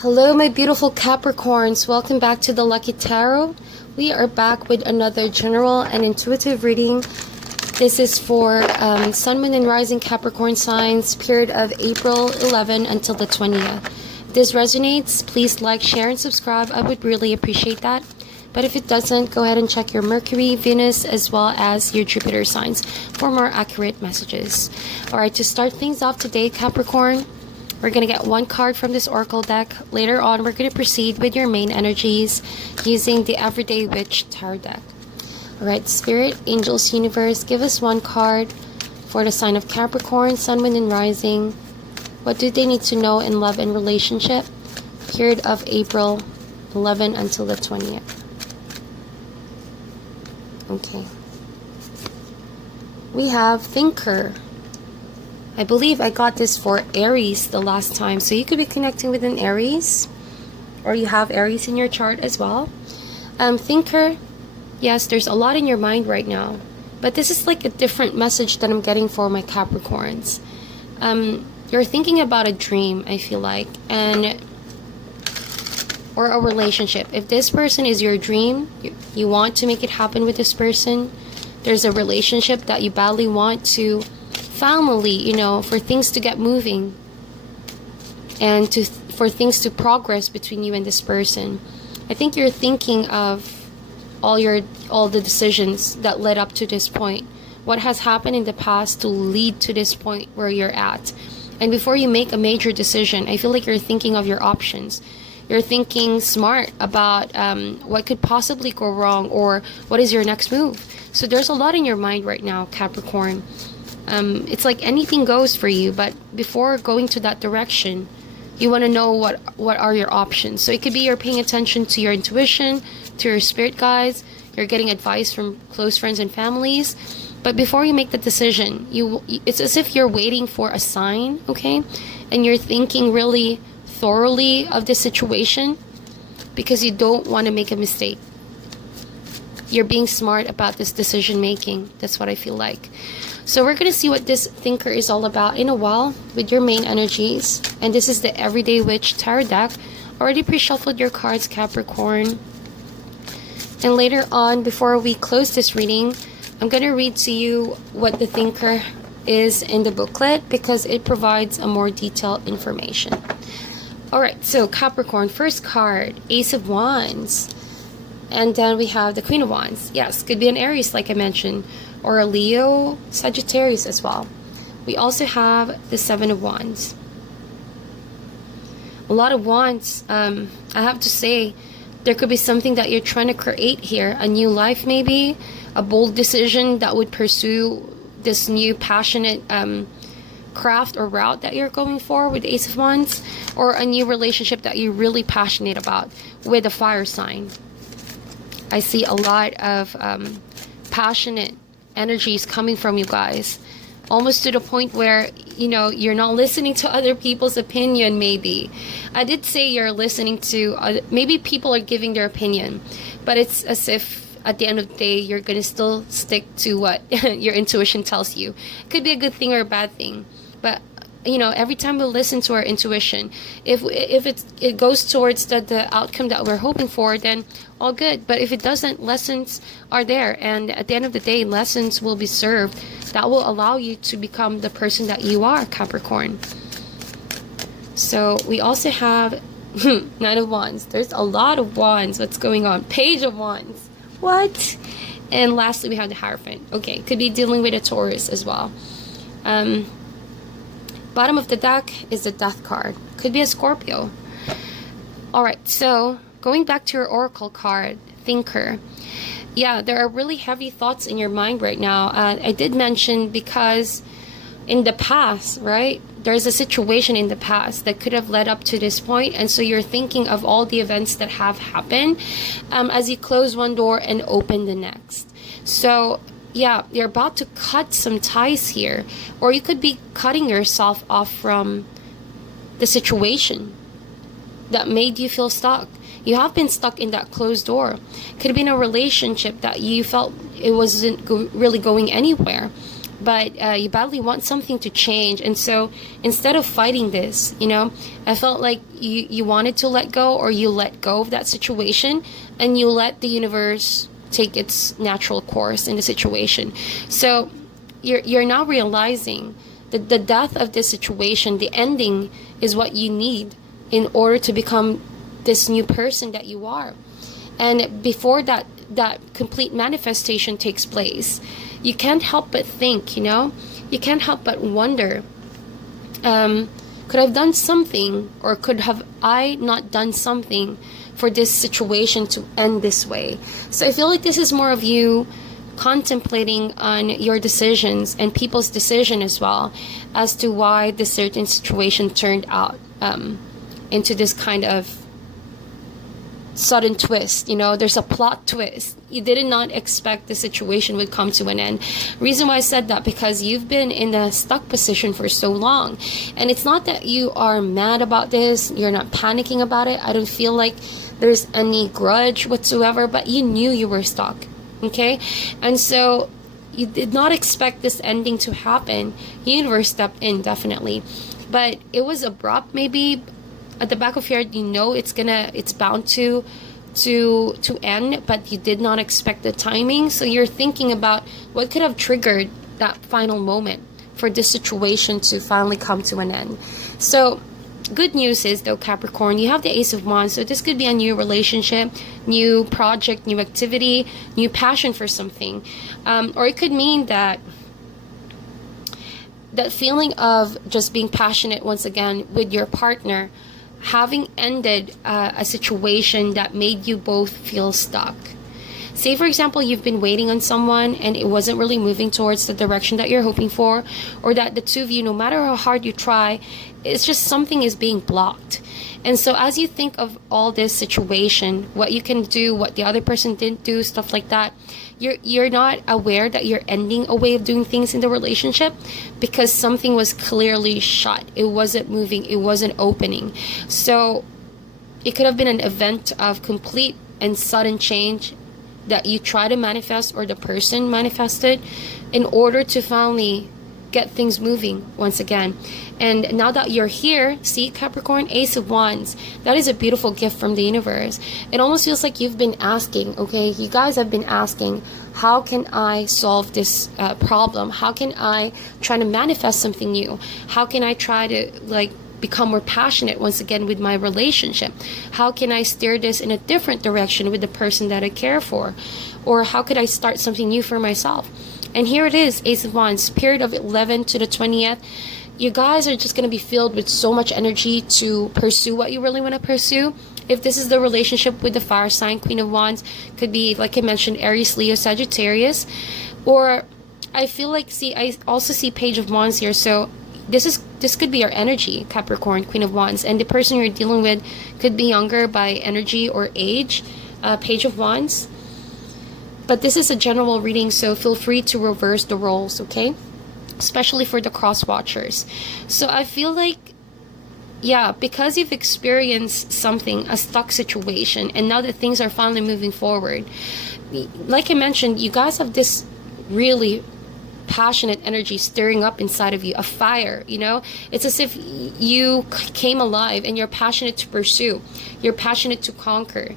Hello, my beautiful Capricorns. Welcome back to the Lucky Tarot. We are back with another general and intuitive reading. This is for Sun, Moon, and Rising Capricorn signs, period of April 11 until the 20th. If this resonates, please like, share, and subscribe. I would really appreciate that. But if it doesn't, go ahead and check your Mercury, Venus, as well as your Jupiter signs for more accurate messages. Alright, to start things off today, Capricorn, we're going to get one card from this oracle deck. Later on, we're going to proceed with your main energies using the Everyday Witch Tarot deck. Alright, Spirit, Angels, Universe, give us one card for the sign of Capricorn, Sun, Moon, and Rising. What do they need to know in love and relationship? Period of April 11 until the 20th. Okay. We have Thinker. I believe I got this for Aries the last time. So you could be connecting with an Aries. Or you have Aries in your chart as well. Thinker. Yes, there's a lot in your mind right now. But this is like a different message that I'm getting for my Capricorns. You're thinking about a dream, I feel like. Or a relationship. If this person is your dream, you want to make it happen with this person. There's a relationship that you badly want to family, you know, for things to get moving and for things to progress between you and this person. I think you're thinking of all the decisions that led up to this point, what has happened in the past to lead to this point where you're at. And before you make a major decision, I feel like you're thinking of your options. You're thinking smart about what could possibly go wrong or what is your next move. So there's a lot in your mind right now, Capricorn. It's like anything goes for you, but before going to that direction, you want to know what are your options. So it could be you're paying attention to your intuition, to your spirit guides, you're getting advice from close friends and families. But before you make the decision, it's as if you're waiting for a sign, okay? And you're thinking really thoroughly of the situation because you don't want to make a mistake. You're being smart about this decision making. That's what I feel like. So we're going to see what this Thinker is all about in a while with your main energies. And this is the Everyday Witch Tarot deck. Already pre-shuffled your cards, Capricorn. And later on, before we close this reading, I'm going to read to you what the Thinker is in the booklet because it provides a more detailed information. Alright, so Capricorn, first card, Ace of Wands. And then we have the Queen of Wands. Yes, could be an Aries like I mentioned. Or a Leo, Sagittarius as well. We also have the Seven of Wands. A lot of wands. I have to say, there could be something that you're trying to create here. A new life maybe. A bold decision that would pursue this new passionate craft or route that you're going for with the Ace of Wands. Or a new relationship that you're really passionate about with a fire sign. I see a lot of passionate energies coming from you guys, almost to the point where, you know, you're not listening to other people's opinion. Maybe I did say you're listening to maybe people are giving their opinion, but it's as if at the end of the day you're gonna still stick to what your intuition tells you. It could be a good thing or a bad thing, but you know, every time we listen to our intuition, if it goes towards the outcome that we're hoping for, then all good. But if it doesn't, lessons are there, and at the end of the day, lessons will be served that will allow you to become the person that you are, Capricorn. So we also have Nine of Wands. There's a lot of wands. What's going on? Page of Wands. What? And lastly, we have the Hierophant. Okay, could be dealing with a Taurus as well. Bottom of the deck is the Death card. Could be a Scorpio. Alright, so going back to your Oracle card, Thinker. Yeah, there are really heavy thoughts in your mind right now. I did mention because in the past, right? There's a situation in the past that could have led up to this point. And so you're thinking of all the events that have happened as you close one door and open the next. So yeah, you're about to cut some ties here, or you could be cutting yourself off from the situation that made you feel stuck. You have been stuck in that closed door. Could have been a relationship that you felt it wasn't really going anywhere, but you badly want something to change. And so instead of fighting this, I felt like you wanted to let go, or you let go of that situation, and you let the universe take its natural course in the situation. So you're now realizing that the death of this situation, the ending, is what you need in order to become this new person that you are. And before that complete manifestation takes place, you can't help but think, you can't help but wonder, could I have done something, or could have I not done something for this situation to end this way? So I feel like this is more of you contemplating on your decisions and people's decision as well, as to why this certain situation turned out into this kind of sudden twist. There's a plot twist. You did not expect the situation would come to an end. Reason why I said that, because you've been in a stuck position for so long, and it's not that you are mad about this, you're not panicking about it. I don't feel like there's any grudge whatsoever, but you knew you were stuck. Okay? And so you did not expect this ending to happen. The universe stepped in, definitely, but it was abrupt. Maybe at the back of your head, it's bound to end, but you did not expect the timing. So you're thinking about what could have triggered that final moment for this situation to finally come to an end. So good news is, though, Capricorn, you have the Ace of Wands. So this could be a new relationship, new project, new activity, new passion for something, or it could mean that feeling of just being passionate once again with your partner, having ended a situation that made you both feel stuck. Say, for example, you've been waiting on someone and it wasn't really moving towards the direction that you're hoping for, or that the two of you, no matter how hard you try, it's just something is being blocked. And so as you think of all this situation, what you can do, what the other person didn't do, stuff like that, you're not aware that you're ending a way of doing things in the relationship, because something was clearly shut. It wasn't moving. It wasn't opening. So it could have been an event of complete and sudden change that you try to manifest, or the person manifested, in order to finally get things moving once again. And now that you're here, see, Capricorn, Ace of Wands, that is a beautiful gift from the universe. It almost feels like you've been asking, okay, you guys have been asking, how can I solve this problem? How can I try to manifest something new? How can I try to become more passionate once again with my relationship? How can I steer this in a different direction with the person that I care for? Or how could I start something new for myself? And here it is, Ace of Wands, period of 11 to the 20th. You guys are just going to be filled with so much energy to pursue what you really want to pursue. If this is the relationship with the fire sign, Queen of Wands, could be, like I mentioned, Aries, Leo, Sagittarius. Or I feel like, I also see Page of Wands here. So this could be your energy, Capricorn, Queen of Wands. And the person you're dealing with could be younger by energy or age, Page of Wands. But this is a general reading, so feel free to reverse the roles, okay? Especially for the cross watchers. So I feel like, yeah, because you've experienced something, a stuck situation, and now that things are finally moving forward, like I mentioned, you guys have this really passionate energy stirring up inside of you, a fire, it's as if you came alive and you're passionate to pursue, you're passionate to conquer,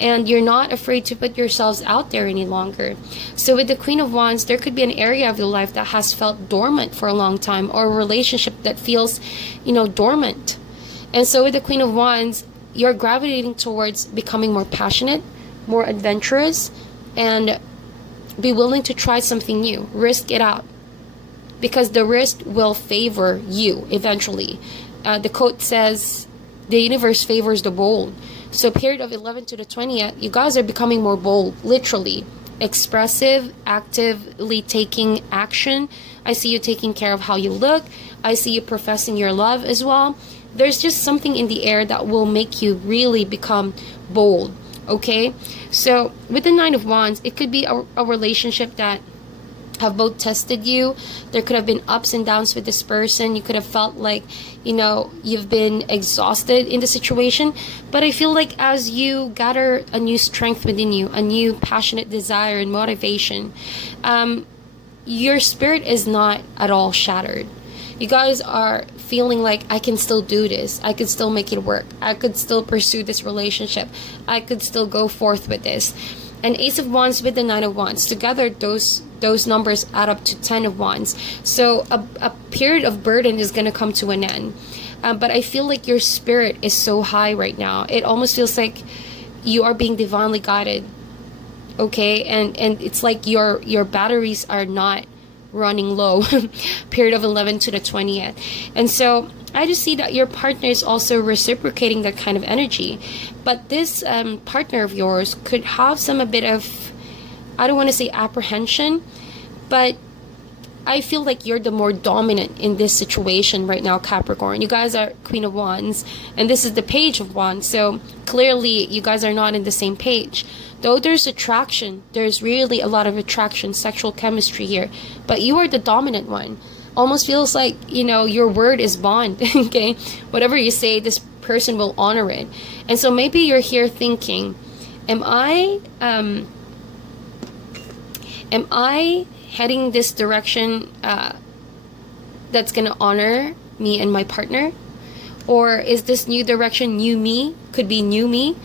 and you're not afraid to put yourselves out there any longer. So with the Queen of Wands, there could be an area of your life that has felt dormant for a long time, or a relationship that feels dormant. And so with the Queen of Wands, you're gravitating towards becoming more passionate, more adventurous, and be willing to try something new. Risk it out, because the risk will favor you eventually. The quote says, the universe favors the bold. So period of 11 to the 20th, you guys are becoming more bold, literally. Expressive, actively taking action. I see you taking care of how you look. I see you professing your love as well. There's just something in the air that will make you really become bold. Okay, so with the Nine of Wands, it could be a relationship that have both tested you. There could have been ups and downs with this person. You could have felt like, you've been exhausted in the situation. But I feel like as you gather a new strength within you, a new passionate desire and motivation, your spirit is not at all shattered. You guys are feeling like, I can still do this. I could still make it work. I could still pursue this relationship. I could still go forth with this. And Ace of Wands with the Nine of Wands, together those numbers add up to 10 of Wands. So a period of burden is going to come to an end. But I feel like your spirit is so high right now. It almost feels like you are being divinely guided. Okay, and it's like your batteries are not running low. Period of 11 to the 20th. And so I just see that your partner is also reciprocating that kind of energy. But this partner of yours could have a bit of, I don't want to say apprehension, but I feel like you're the more dominant in this situation right now, Capricorn. You guys are Queen of Wands, and this is the Page of Wands. So clearly you guys are not in the same page. Though there's attraction, there's really a lot of attraction, sexual chemistry here. But you are the dominant one. Almost feels like, you know, your word is bond, okay? Whatever you say, this person will honor it. And so maybe you're here thinking, am I heading this direction that's going to honor me and my partner? Or is this new direction, new me, could be new me,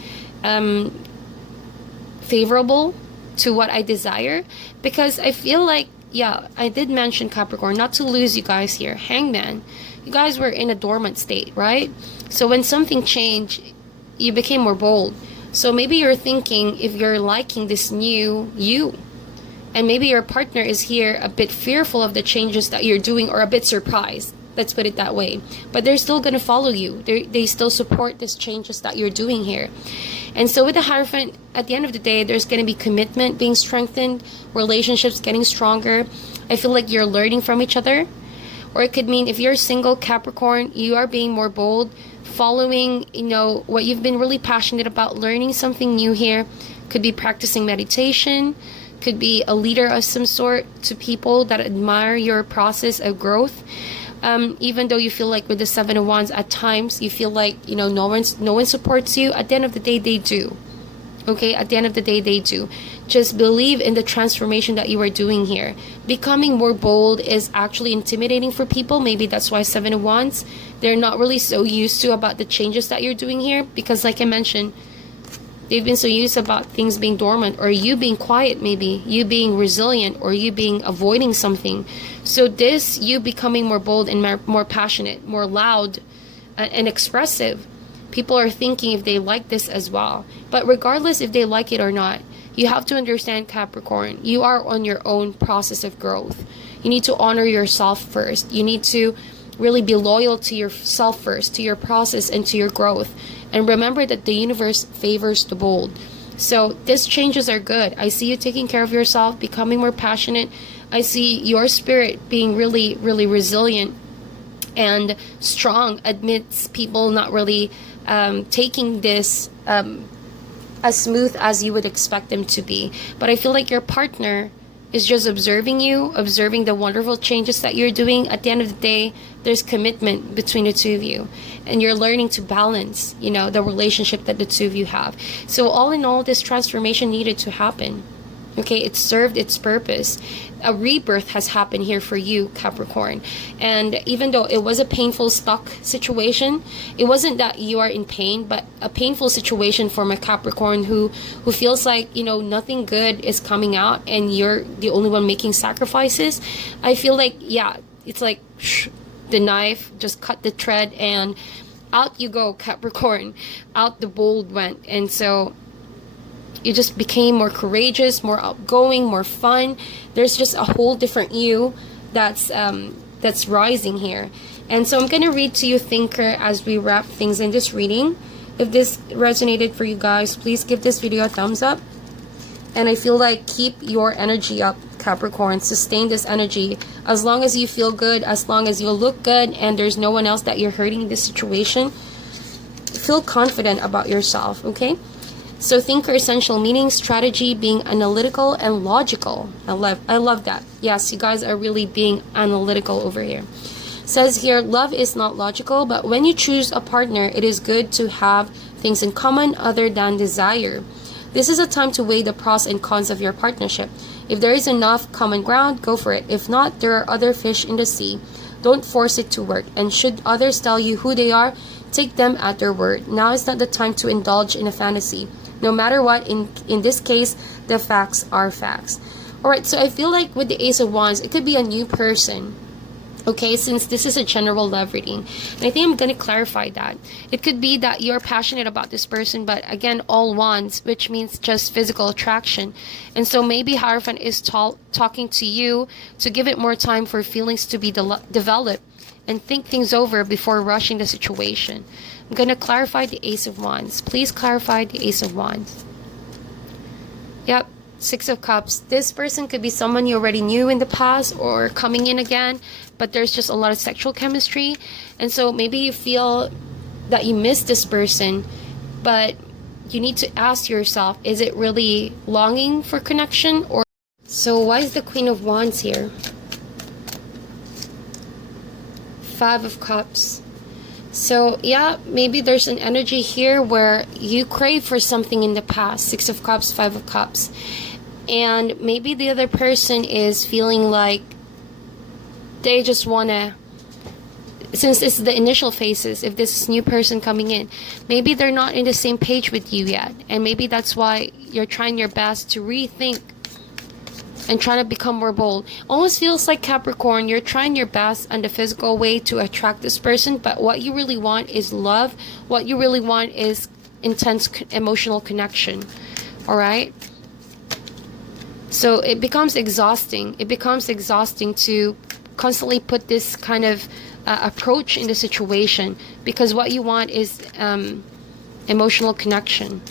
favorable to what I desire? Because I feel like, yeah, I did mention Capricorn, not to lose you guys here. Hangman, you guys were in a dormant state, right? So when something changed, you became more bold. So maybe you're thinking, if you're liking this new you, and maybe your partner is here a bit fearful of the changes that you're doing, or a bit surprised. Let's put it that way. But they're still going to follow you. They still support these changes that you're doing here. And so with the Hierophant, at the end of the day, there's going to be commitment being strengthened, relationships getting stronger. I feel like you're learning from each other. Or it could mean if you're single, Capricorn, you are being more bold, following, you know, what you've been really passionate about, learning something new here. Could be practicing meditation, could be a leader of some sort to people that admire your process of growth. Even though you feel like with the Seven of Wands, at times you feel like, you know, no one supports you. At the end of the day, they do. Okay, at the end of the day, they do. Just believe in the transformation that you are doing here. Becoming more bold is actually intimidating for people. Maybe that's why Seven of Wands, they're not really so used to about the changes that you're doing here. Because like I mentioned, they've been so used about things being dormant, or you being quiet, maybe you being resilient, or you being avoiding something. So this, you becoming more bold and more passionate, more loud and expressive, people are thinking if they like this as well. But regardless if they like it or not, you have to understand, Capricorn, you are on your own process of growth. You need to honor yourself first. You need to really be loyal to yourself first, to your process and to your growth. And remember that the universe favors the bold. So these changes are good. I see you taking care of yourself, becoming more passionate. I see your spirit being really, really resilient and strong amidst people not really taking this as smooth as you would expect them to be. But I feel like your partner is just observing you, observing the wonderful changes that you're doing. At the end of the day, there's commitment between the two of you, and you're learning to balance, you know, the relationship that the two of you have. So all in all, this transformation needed to happen. Okay, it served its purpose. A rebirth has happened here for you, Capricorn. And even though it was a painful, stuck situation, it wasn't that you are in pain, but a painful situation for my Capricorn who feels like, you know, nothing good is coming out and you're the only one making sacrifices. I feel like, yeah, it's like the knife just cut the thread and out you go, Capricorn. Out the bold went. And so you just became more courageous, more outgoing, more fun. There's just a whole different you that's rising here. And so I'm going to read to you, Thinker, as we wrap things in this reading. If this resonated for you guys, please give this video a thumbs up. And I feel like keep your energy up, Capricorn. Sustain this energy. As long as you feel good, as long as you look good, and there's no one else that you're hurting in this situation, feel confident about yourself, okay? So Thinker essential meaning, strategy, being analytical and logical. I love that. Yes, you guys are really being analytical over here. Says here, love is not logical, but when you choose a partner, it is good to have things in common other than desire. This is a time to weigh the pros and cons of your partnership. If there is enough common ground, go for it. If not, there are other fish in the sea. Don't force it to work. And should others tell you who they are, take them at their word. Now is not the time to indulge in a fantasy. No matter what, in this case, the facts are facts. Alright, so I feel like with the Ace of Wands, it could be a new person. Okay, since this is a general love reading. And I think I'm going to clarify that. It could be that you're passionate about this person, but again, all wands, which means just physical attraction. And so maybe Hierophant is talking to you to give it more time for feelings to be developed and think things over before rushing the situation. I'm going to clarify the Ace of Wands. Please clarify the Ace of Wands. Yep. Six of Cups. This person could be someone you already knew in the past or coming in again, but there's just a lot of sexual chemistry. And so maybe you feel that you miss this person, but you need to ask yourself, is it really longing for connection? Or so why is the Queen of Wands here? Five of Cups. So yeah, maybe there's an energy here where you crave for something in the past. Six of Cups, Five of Cups. And maybe the other person is feeling like they just want to, since it's the initial phases, if this is new person coming in, maybe they're not in the same page with you yet. And maybe that's why you're trying your best to rethink and try to become more bold. Almost feels like, Capricorn, you're trying your best on the physical way to attract this person, but what you really want is love. What you really want is intense emotional connection. Alright? So it becomes exhausting. It becomes exhausting to constantly put this kind of approach in the situation, because what you want is emotional connection.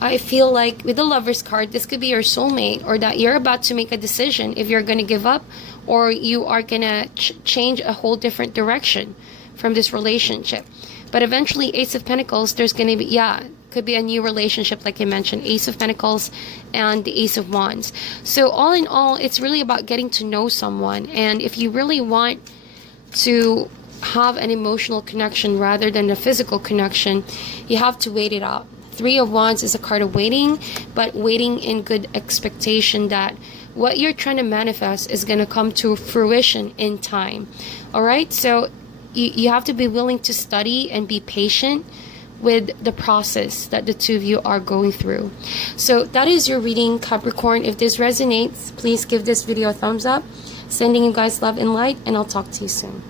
I feel like with the Lover's card, this could be your soulmate, or that you're about to make a decision if you're going to give up or you are going to change a whole different direction from this relationship. But eventually, Ace of Pentacles, there's going to be, yeah, could be a new relationship, like I mentioned, Ace of Pentacles and the Ace of Wands. So all in all, it's really about getting to know someone. And if you really want to have an emotional connection rather than a physical connection, you have to wait it out. Three of Wands is a card of waiting, but waiting in good expectation that what you're trying to manifest is going to come to fruition in time. All right, so you have to be willing to study and be patient with the process that the two of you are going through. So that is your reading, Capricorn. If this resonates, please give this video a thumbs up. Sending you guys love and light, and I'll talk to you soon.